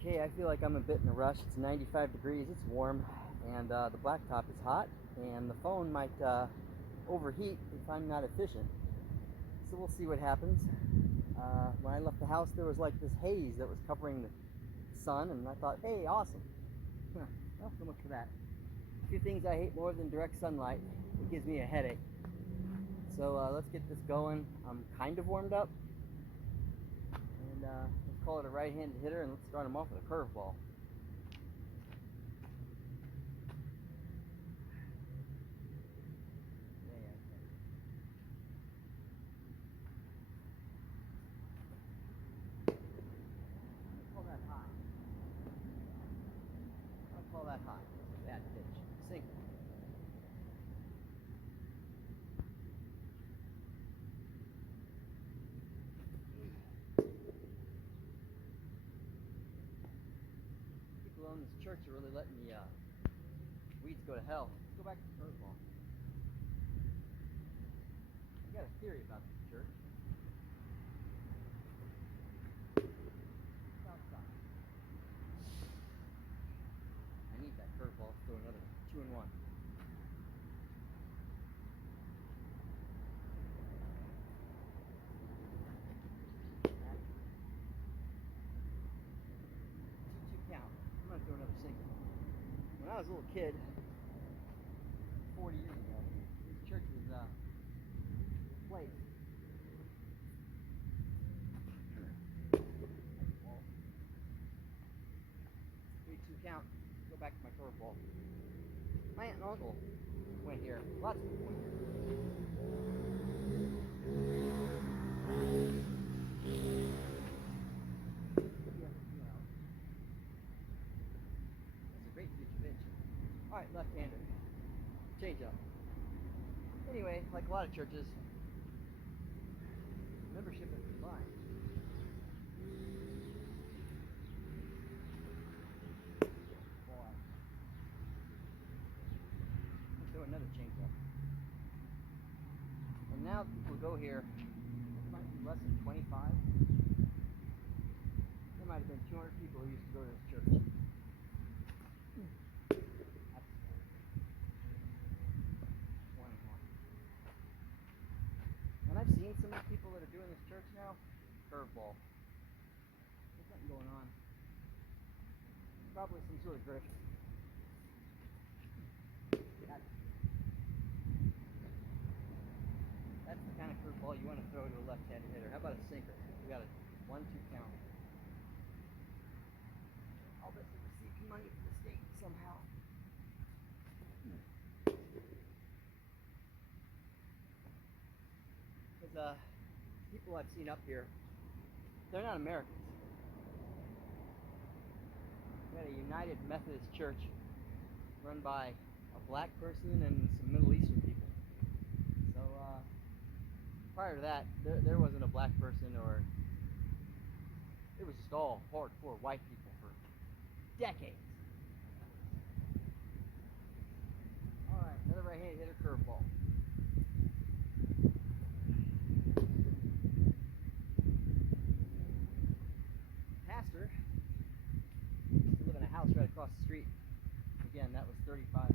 Okay, I feel like I'm a bit in a rush. It's 95 degrees, it's warm, and the blacktop is hot, and the phone might overheat if I'm not efficient. So we'll see what happens. When I left the house, there was like this haze that was covering the sun, and I thought, hey, awesome. Well, so much for that. A few things I hate more than direct sunlight. It gives me a headache. So let's get this going. I'm kind of warmed up. And let's call it a right-handed hitter, and let's start him off with a curveball. Call that high. I'll call that high. That's a bad pitch. Sinker. People on this church are really letting the weeds go to hell. Let's go back to the curveball. I got a theory about this church. Outside. I need that curveball to throw another 2-1. Count. I'm going to throw another sinker. When I was a little kid, 40 years ago, this church was a place. 3-2 count. Go back to my curveball. My aunt and uncle went here. Lots of people went here. That's a great future pitch. Alright, left-hander. Change up. Anyway, like a lot of churches, membership is fine. Do another change up. And now people go here, it might be less than 25. There might have been 200 people who used to go to this church. And I've seen some of the people that are doing this church now, curveball. There's nothing going on. Probably some sort of grift. That's the kind of curveball you want to throw to a left-handed hitter. How about a sinker? We got a 1-2 count. All this is receiving money from the state somehow. Because people I've seen up here, they're not Americans. We had a United Methodist Church run by a black person and some Middle Eastern people. So prior to that, there wasn't a black person, or it was just all hardcore white people for decades. All right, another right-handed hitter curveball. Pastor used to live in a house right across the street. Again, that was 35.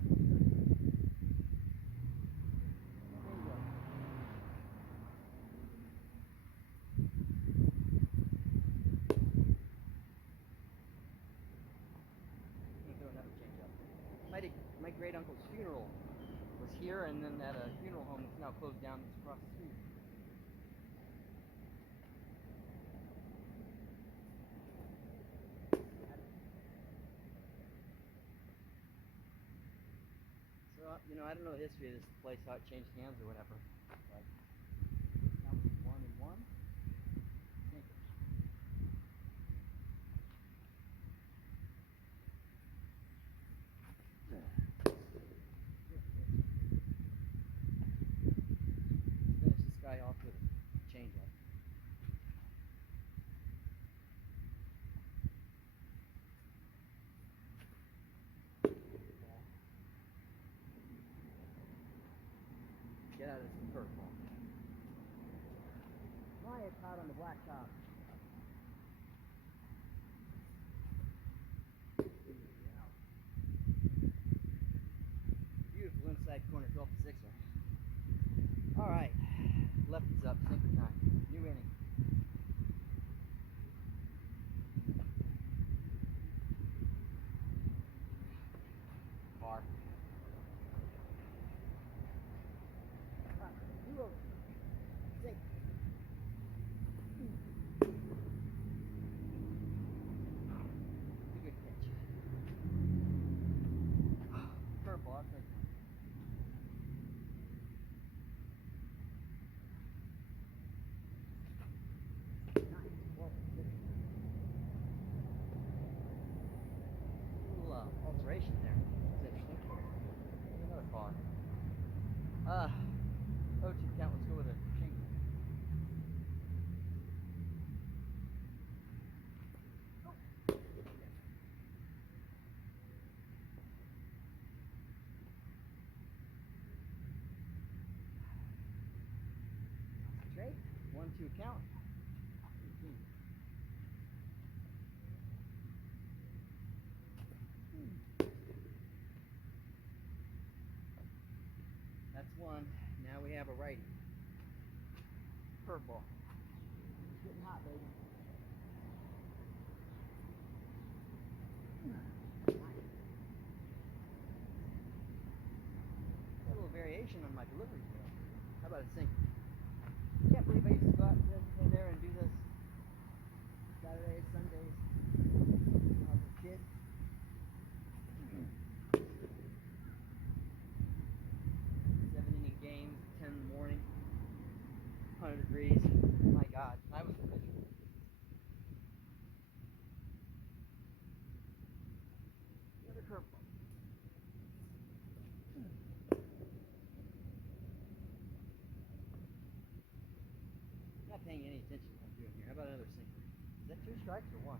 My great uncle's funeral was here, and then at a funeral home that's now closed down that's across the street. So, I don't know the history of this place, how it changed hands or whatever. But now it's 1-1. Finish this guy off with a change up. Get out of this. 1-2 count. That's one. Now we have a righty. Curveball. Getting hot, baby. Got a little variation on my delivery today. How about a sinker? Can't believe I used to go out in there and do this Saturdays, Sundays when I was a kid. 7-inning games, 10 in the morning, 100 degrees. My God, I was a pitcher. Another curveball. Not paying any attention to what I'm doing here. How about another sinker? Is that 2 strikes or 1?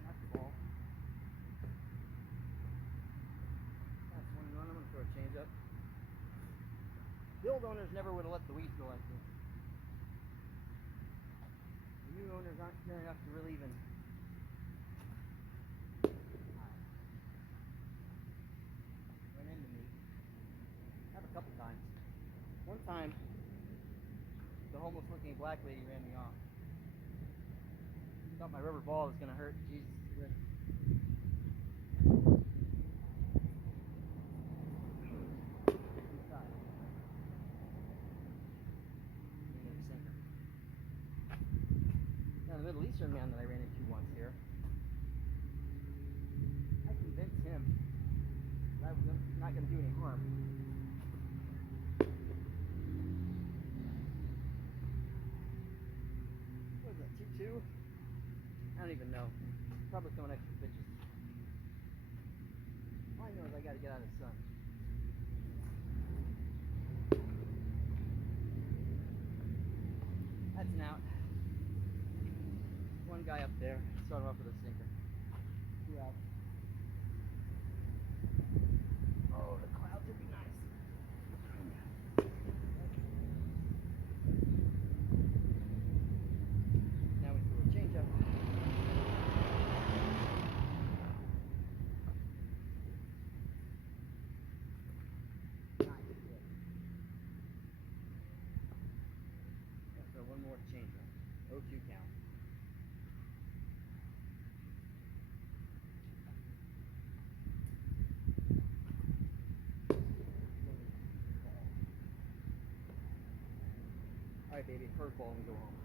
That's the ball. That's 1-1. I'm going to throw a changeup. The old owners never would have let the weeds go like this. The new owners aren't caring enough to really even. Went into me. Have a couple times. One time, the homeless looking black lady ran me off. Thought my rubber ball was going to hurt. Jesus. Now, the Middle Eastern man that I ran into once here, I convinced him that I was not going to do any harm. What was that, 2-2? I don't even know. Probably throwing extra pitches. All I know is I got to get out of the sun. That's an out. One guy up there, start off with a sinker. 2 out. Oh, the clouds would be nice. Now we throw a changeup. Nice hit. Let's throw one more changeup. 0-2 count. All right, baby, curveball and we go home.